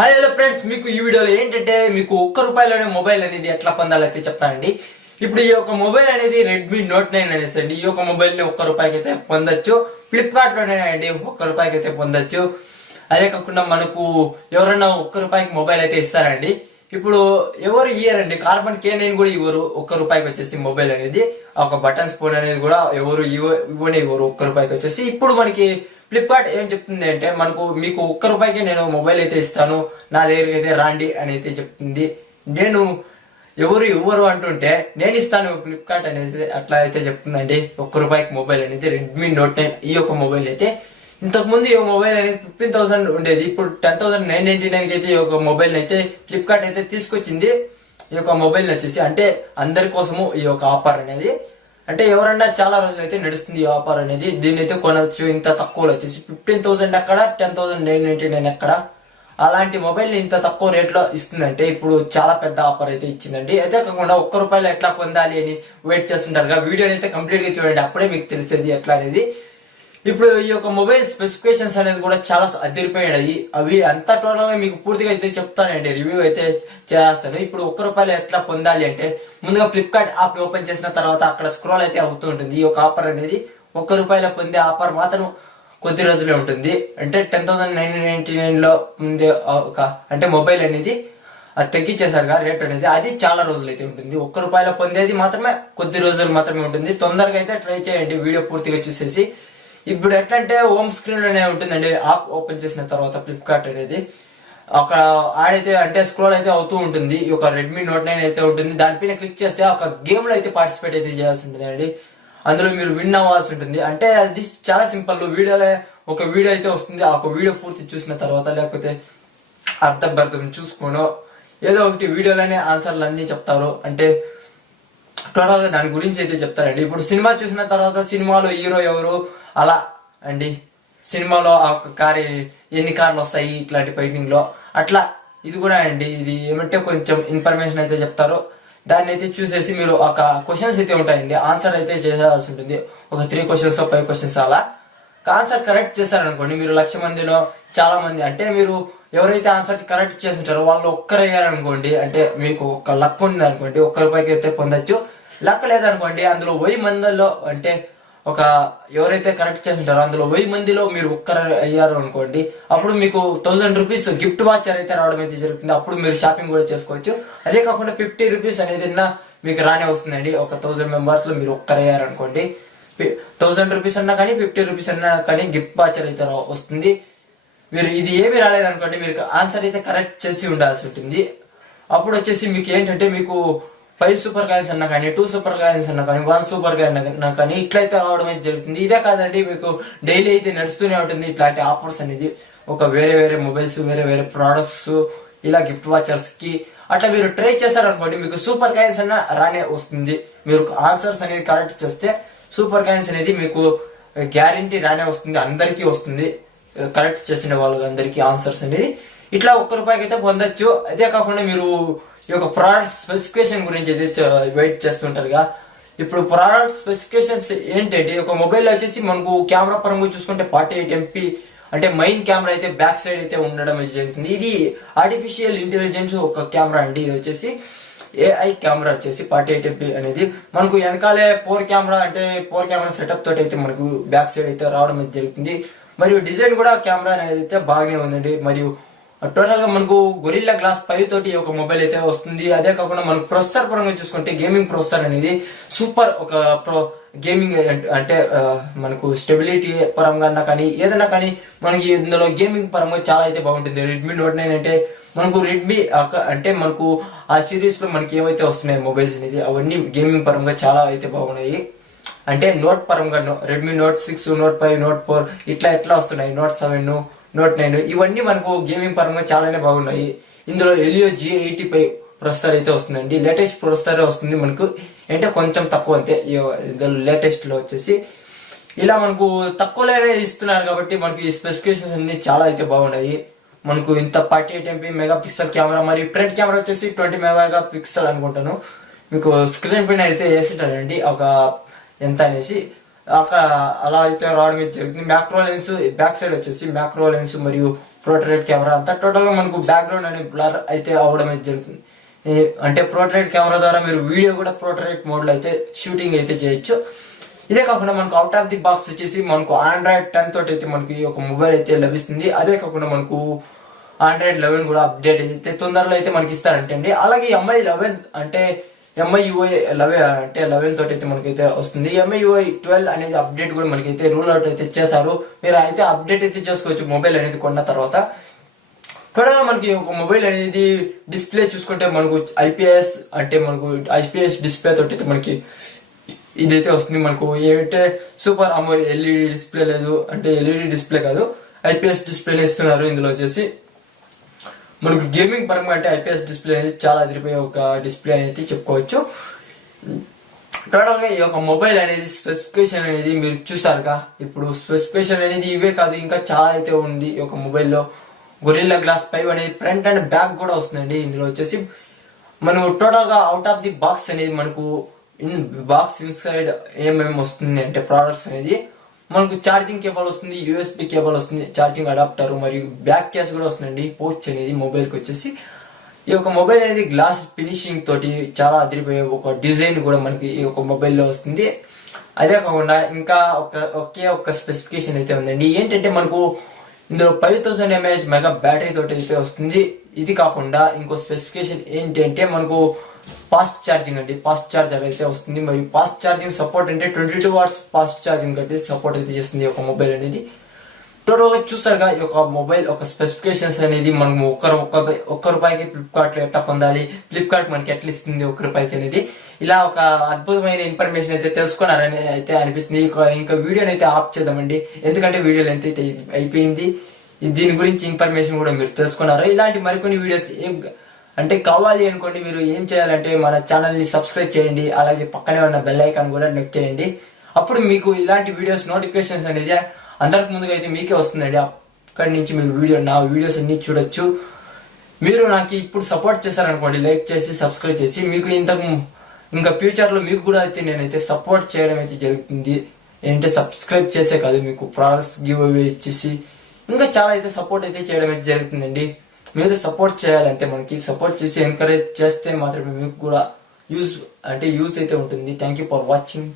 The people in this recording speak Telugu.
హాయ్ హలో ఫ్రెండ్స్, మీకు ఈ వీడియోలో ఏంటంటే మీకు ₹1 మొబైల్ అనేది ఎట్లా పొందాలైతే చెప్తానండి. ఇప్పుడు ఈ యొక్క మొబైల్ అనేది రెడ్మీ నోట్ 9 అనేసి అండి. ఈ యొక్క మొబైల్ ని ₹1 అయితే పొందొచ్చు. ఫ్లిప్కార్ట్ లోనే అండి ₹1 అయితే పొందొచ్చు. అదే కాకుండా మనకు ఎవరైనా ₹1 మొబైల్ అయితే ఇస్తారండి. ఇప్పుడు ఎవరు ఇయ్యారండి, కార్బన్ K9 కూడా ఇవ్వరు ₹1 వచ్చేసి మొబైల్ అనేది. ఒక బటన్స్ ఫోన్ అనేది కూడా ఎవరు ఇవ్వరు ₹1 వచ్చేసి. ఇప్పుడు మనకి ఫ్లిప్కార్ట్ ఏం చెప్తుంది అంటే మీకు ₹1 నేను మొబైల్ అయితే ఇస్తాను, నా దగ్గరికి అయితే రాండి అని అయితే చెప్తుంది. నేను ఎవరు ఇవ్వరు అంటుంటే నేను ఇస్తాను ఫ్లిప్కార్ట్ అనేది అట్లా అయితే చెప్తుందండి. ₹1 మొబైల్ అనేది రెడ్మీ నోట్ 9 ఈ యొక్క మొబైల్ అయితే. ఇంతకు ముందు ఈ మొబైల్ అనేది 15,000 ఉండేది, ఇప్పుడు 10,999 అయితే ఈ యొక్క మొబైల్ అయితే ఫ్లిప్కార్ట్ అయితే తీసుకొచ్చింది. ఈ యొక్క మొబైల్ వచ్చేసి అంటే అందరి కోసము ఈ యొక్క ఆఫర్ అనేది, అంటే ఎవరన్నా చాలా రోజులు అయితే నడుస్తుంది ఈ ఆఫర్ అనేది. దీన్ని అయితే కొనవచ్చు ఇంత తక్కువలో వచ్చేసి 15,000 అక్కడ, 10,999 అక్కడ. అలాంటి మొబైల్ ని ఇంత తక్కువ రేట్ లో ఇస్తుందంటే ఇప్పుడు చాలా పెద్ద ఆఫర్ అయితే ఇచ్చిందండి. అదే కాకుండా ₹1 ఎట్లా పొందాలి అని వెయిట్ చేస్తుంటారుగా, వీడియోని అయితే కంప్లీట్ గా చూడండి, అప్పుడే మీకు తెలిసేది ఎట్లా అనేది. ఇప్పుడు ఈ యొక్క మొబైల్ స్పెసిఫికేషన్స్ అనేది కూడా చాలా అదిరిపోయాయి. అవి అంతా టోటల్ గా మీకు పూర్తిగా అయితే చెప్తానండి, రివ్యూ అయితే చేస్తాను. ఇప్పుడు ₹1 ఎట్లా పొందాలి అంటే ముందుగా ఫ్లిప్కార్ట్ యాప్ ఓపెన్ చేసిన తర్వాత అక్కడ స్క్రోల్ అయితే అవుతూ ఉంటుంది. ఈ యొక్క ఆఫర్ అనేది ₹1 పొందే ఆఫర్ మాత్రం కొద్ది రోజులే ఉంటుంది. అంటే 10,999 లో పొందే ఒక అంటే మొబైల్ అనేది అది తగ్గించేసారుగా రేట్ అనేది, అది చాలా రోజులు అయితే ఉంటుంది. ₹1 పొందేది మాత్రమే కొద్ది రోజులు మాత్రమే ఉంటుంది. తొందరగా అయితే ట్రై చేయండి వీడియో పూర్తిగా చూసేసి. ఇప్పుడు ఎట్లంటే హోమ్ స్క్రీన్ లోనే ఉంటుందండి యాప్ ఓపెన్ చేసిన తర్వాత ఫ్లిప్కార్ట్ అనేది. అక్కడ ఆడైతే అంటే స్క్రోల్ అయితే అవుతూ ఉంటుంది. ఈ యొక్క రెడ్మీ నోట్ 9 అయితే ఉంటుంది. దానిపైన క్లిక్ చేస్తే ఒక గేమ్ లో అయితే పార్టిసిపేట్ అయితే చేయాల్సి ఉంటుంది అండి. అందులో మీరు విన్ అవ్వాల్సి ఉంటుంది. అంటే అది చాలా సింపుల్. వీడియోలో ఒక వీడియో అయితే వస్తుంది. ఆ ఒక వీడియో పూర్తి చూసిన తర్వాత లేకపోతే అర్థం చూసుకోను ఏదో ఒకటి వీడియోలోనే ఆన్సర్లు అన్ని చెప్తారు. అంటే టోటల్ గా దాని గురించి అయితే చెప్తారండి. ఇప్పుడు సినిమా చూసిన తర్వాత సినిమాలో హీరో ఎవరు అలా అండి, సినిమాలో ఆ కారు ఎన్ని కార్లు వస్తాయి ఇట్లాంటి ఫైటింగ్ లో అట్లా. ఇది కూడా అండి, ఇది ఏమంటే కొంచెం ఇన్ఫర్మేషన్ అయితే చెప్తారు. దాన్ని అయితే చూసేసి మీరు ఒక క్వశ్చన్స్ అయితే ఉంటాయండి, ఆన్సర్ అయితే చేయాల్సి ఉంటుంది. ఒక 3 క్వశ్చన్స్ 5 క్వశ్చన్స్ అలా. ఆన్సర్ కరెక్ట్ చేశారనుకోండి, మీరు 1,00,000 మందిలో చాలా మంది అంటే మీరు ఎవరైతే ఆన్సర్ కరెక్ట్ చేసింటారో వాళ్ళు ఒక్కరయ్యారనుకోండి, అంటే మీకు ఒక లక్ ఉంది అనుకోండి, ₹1 అయితే పొందొచ్చు. లక్ లేదనుకోండి, అందులో 1000 మందిలో అంటే ఒక ఎవరైతే కరెక్ట్ చేసింటారో అందులో 1000 మందిలో మీరు ఒక్కరు అయ్యారు అనుకోండి, అప్పుడు మీకు ₹1,000 గిఫ్ట్ వాచర్ అయితే రావడం అయితే జరుగుతుంది. అప్పుడు మీరు షాపింగ్ కూడా చేసుకోవచ్చు. అదే కాకుండా ₹50 అనేది మీకు రానే వస్తుందండి. ఒక 1000 మెంబర్స్ లో మీరు ఒక్కరయ్యారు అనుకోండి, ₹1,000 అన్నా కానీ ₹50 అన్నా కానీ గిఫ్ట్ వాచర్ అయితే వస్తుంది. మీరు ఇది ఏమి రాలేదనుకోండి, మీరు ఆన్సర్ అయితే కరెక్ట్ చేసి ఉండాల్సి ఉంటుంది. అప్పుడు వచ్చేసి మీకు ఏంటంటే మీకు 5 సూపర్ కాయిన్స్ అన్నా కానీ, 2 సూపర్ కాయిన్స్ అన్నా కానీ, 1 సూపర్ కాయిన్ అన్నా కానీ ఇట్లయితే రావడం అయితే జరుగుతుంది. ఇదే కాదండి, మీకు డైలీ అయితే నడుస్తూనే ఉంటుంది ఇట్లాంటి ఆఫర్స్ అనేది. ఒక వేరే మొబైల్స్, వేరే ప్రోడక్ట్స్, ఇలా గిఫ్ట్ వాచర్స్ కి అట్లా మీరు ట్రై చేశారనుకోండి, మీకు సూపర్ కాయిన్స్ అన్న రానే వస్తుంది. మీరు ఆన్సర్స్ అనేది కరెక్ట్ చేస్తే సూపర్ కాయిన్స్ అనేది మీకు గ్యారంటీ రానే వస్తుంది. అందరికీ వస్తుంది, కరెక్ట్ చేసిన వాళ్ళకి అందరికీ ఆన్సర్స్ అనేది. ఇట్లా ₹1 అయితే పొందొచ్చు. అదే కాకుండా మీరు ఈ యొక్క ప్రోడక్ట్ స్పెసిఫికేషన్ గురించి అయితే వెయిట్ చేస్తుంటారుగా. ఇప్పుడు ప్రోడక్ట్ స్పెసిఫికేషన్స్ ఏంటంటే, ఒక మొబైల్ వచ్చేసి మనకు కెమెరా పరంగా చూసుకుంటే 48 MP అంటే మెయిన్ కెమెరా అయితే బ్యాక్ సైడ్ అయితే ఉండడం జరుగుతుంది. ఇది ఆర్టిఫిషియల్ ఇంటెలిజెన్స్ ఒక కెమెరా అండి. ఇది వచ్చేసి AI కెమెరా వచ్చేసి 48 MP అనేది. మనకు వెనకాలే 4 కెమెరా సెటప్ తోటి అయితే మనకు బ్యాక్ సైడ్ అయితే రావడం జరుగుతుంది. మరియు డిజైన్ కూడా కెమెరా అనేది అయితే బాగానే ఉందండి. మరియు టోటల్ గా మనకు గొరిల్లా గ్లాస్ 5 తోటి ఒక మొబైల్ అయితే వస్తుంది. అదే కాకుండా మనకు ప్రొసెసర్ పరంగా చూసుకుంటే గేమింగ్ ప్రొసెసర్ అనేది సూపర్ ఒక గేమింగ్ అంటే మనకు స్టెబిలిటీ పరంగా కానీ ఏదైనా కానీ మనకి ఇందులో గేమింగ్ పరంగా చాలా అయితే బాగుంటుంది. రెడ్మీ నోట్ 9 అంటే మనకు రెడ్మీ అంటే మనకు ఆ సిరీస్ లో మనకి ఏవైతే వస్తున్నాయి మొబైల్స్ అనేది అవన్నీ గేమింగ్ పరంగా చాలా అయితే బాగున్నాయి. అంటే నోట్ పరంగా రెడ్మీ నోట్ 6, నోట్ 5, నోట్ 4 ఇట్లా వస్తున్నాయి. నోట్ 7, నోట్ 9 ఇవన్నీ మనకు గేమింగ్ పరంగా చాలానే బాగున్నాయి. ఇందులో Helio G85 ప్రొసెసర్ అయితే వస్తుందండి. లేటెస్ట్ ప్రొసెసర్ వస్తుంది మనకు, అంటే కొంచెం తక్కువ అంతే. లేటెస్ట్ లో వచ్చేసి ఇలా మనకు తక్కువలోనే ఇస్తున్నారు కాబట్టి మనకి ఈ స్పెసిఫికేషన్స్ అన్ని చాలా అయితే బాగున్నాయి. మనకు ఇంత 48 MP మెగాపిక్సెల్ కెమెరా, మరియు ఫ్రంట్ కెమెరా వచ్చేసి 20 మెగాపిక్సెల్ అనుకుంటాను. మీకు స్క్రీన్ పైన అయితే వేసింటారండి ఒక ఎంత అనేసి. అలా అయితే రావడం జరుగుతుంది. మ్యాక్రో లెన్స్ బ్యాక్ సైడ్ వచ్చేసి మ్యాక్రో లెన్స్ మరియు పోర్ట్రేట్ కెమెరా అంతా టోటల్ గా మనకు బ్యాక్గ్రౌండ్ అనేది బ్లర్ అయితే అవడం అయితే జరుగుతుంది. అంటే పోర్ట్రేట్ కెమెరా ద్వారా మీరు వీడియో కూడా పోర్ట్రేట్ మోడ్ లో అయితే షూటింగ్ అయితే చేయొచ్చు. ఇదే కాకుండా మనకు అవుట్ ఆఫ్ ది బాక్స్ వచ్చేసి మనకు Android 10 తోటి అయితే మనకి ఒక మొబైల్ అయితే లభిస్తుంది. అదే కాకుండా మనకు Android 11 కూడా అప్డేట్ అయితే తొందరలో అయితే మనకి ఇస్తారంటే అండి. అలాగే MI 11 అంటే MIUI 11 అంటే 11 తోటి అయితే మనకైతే వస్తుంది. MIUI 12 అనేది అప్డేట్ కూడా మనకైతే రూల్ అవుట్ అయితే చేశారు. మీరు అయితే అప్డేట్ అయితే చేసుకోవచ్చు మొబైల్ అనేది కొన్న తర్వాత. టోటల్ మనకి ఒక మొబైల్ అనేది డిస్ప్లే చూసుకుంటే మనకు ఐపీఎస్ అంటే మనకు ఐపీఎస్ డిస్ప్లే తోటి అయితే మనకి ఇదైతే వస్తుంది. మనకు ఏమంటే సూపర్ అమో ఎల్ఈడి డిస్ప్లే లేదు, అంటే ఎల్ఈడి డిస్ప్లే కాదు ఐపీఎస్ డిస్ప్లే ఇస్తున్నారు. ఇందులో వచ్చేసి మనకు గేమింగ్ పరంగా అంటే ఐపీఎస్ డిస్ప్లే అనేది చాలా అదిరిపోయే ఒక డిస్ప్లే అనేది చెప్పుకోవచ్చు. టోటల్ గా ఈ యొక్క మొబైల్ అనేది స్పెసిఫికేషన్ అనేది మీరు చూసారుగా. ఇప్పుడు స్పెసిఫికేషన్ అనేది ఇవే కాదు, ఇంకా చాలా అయితే ఉంది ఈ యొక్క మొబైల్లో. గొరిల్లా గ్లాస్ 5 అనేది ఫ్రంట్ అండ్ బ్యాక్ కూడా వస్తుందండి. ఇందులో వచ్చేసి మనం టోటల్ గా అవుట్ ఆఫ్ ది బాక్స్ అనేది మనకు బాక్స్ ఇన్సైడ్ ఏమేమి వస్తుంది అంటే ప్రోడక్ట్స్ అనేది మనకు ఛార్జింగ్ కేబుల్ వస్తుంది, యూఎస్బి కేబుల్ వస్తుంది, ఛార్జింగ్ అడాప్టర్ మరియు బ్యాక్ కేస్ కూడా వస్తుందండి. పోర్ట్స్ అనేది మొబైల్ కి వచ్చేసి ఈ యొక్క మొబైల్ అనేది గ్లాస్ ఫినిషింగ్ తోటి చాలా అదిరిపోయే ఒక డిజైన్ కూడా మనకి ఈ యొక్క మొబైల్లో వస్తుంది. అదే కాకుండా ఇంకా ఒకే ఒక స్పెసిఫికేషన్ అయితే ఉందండి. ఏంటంటే మనకు ఇందులో 5000 mAh మెగా బ్యాటరీ తోటి అయితే వస్తుంది. ఇది కాకుండా ఇంకో స్పెసిఫికేషన్ ఏంటంటే మనకు ఫాస్ట్ ఛార్జింగ్ అండి, ఫాస్ట్ ఛార్జర్ అయితే వస్తుంది. మరియు ఫాస్ట్ ఛార్జింగ్ సపోర్ట్ అంటే 22 watts ఫాస్ట్ ఛార్జింగ్ అయితే సపోర్ట్ అయితే చేస్తుంది ఈ యొక్క మొబైల్ అనేది. టోటల్ గా చూసారుగా ఈ యొక్క మొబైల్ ఒక స్పెసిఫికేషన్స్ అనేది మనం ఒక్క రూపాయికి ఫ్లిప్కార్ట్ లో ఎట్లా పొందాలి, ఫ్లిప్కార్ట్ మనకి ఎట్లా ఇస్తుంది ఒక్క రూపాయికి అనేది, ఇలా ఒక అద్భుతమైన ఇన్ఫర్మేషన్ అయితే తెలుసుకున్నారని అయితే అనిపిస్తుంది. ఇంకా వీడియోని అయితే ఆఫ్ చేద్దామండి, ఎందుకంటే వీడియో లెంత్ అయితే అయిపోయింది. దీని గురించి ఇన్ఫర్మేషన్ కూడా మీరు తెలుసుకున్నారు. ఇలాంటి మరికొన్ని వీడియోస్ ఏం అంటే కావాలి అనుకోండి, మీరు ఏం చేయాలంటే మన ఛానల్ ని సబ్స్క్రైబ్ చేయండి, అలాగే పక్కనే ఉన్న బెల్ ఐకాన్ కూడా నెక్ చేయండి. అప్పుడు మీకు ఇలాంటి వీడియోస్ నోటిఫికేషన్స్ అనేది అందరికి ముందుగా అయితే మీకే వస్తుందండి. అక్కడి నుంచి మీరు నా వీడియోస్ అన్ని చూడొచ్చు. మీరు నాకు ఇప్పుడు సపోర్ట్ చేశారనుకోండి, లైక్ చేసి సబ్స్క్రైబ్ చేసి, మీకు ఇంకా ఫ్యూచర్ లో మీకు కూడా అయితే నేనైతే సపోర్ట్ చేయడం అయితే జరుగుతుంది. ఏంటంటే సబ్స్క్రైబ్ చేసే కాదు, మీకు ప్రోడక్ట్స్ గివ్ అవే ఇచ్చేసి ఇంకా చాలా అయితే సపోర్ట్ అయితే చేయడం అయితే జరుగుతుందండి. మీరు సపోర్ట్ చేయాలంటే మనకి సపోర్ట్ చేసి ఎంకరేజ్ చేస్తే మాత్రమే మీకు కూడా యూజ్ అయితే ఉంటుంది. Thank you for watching.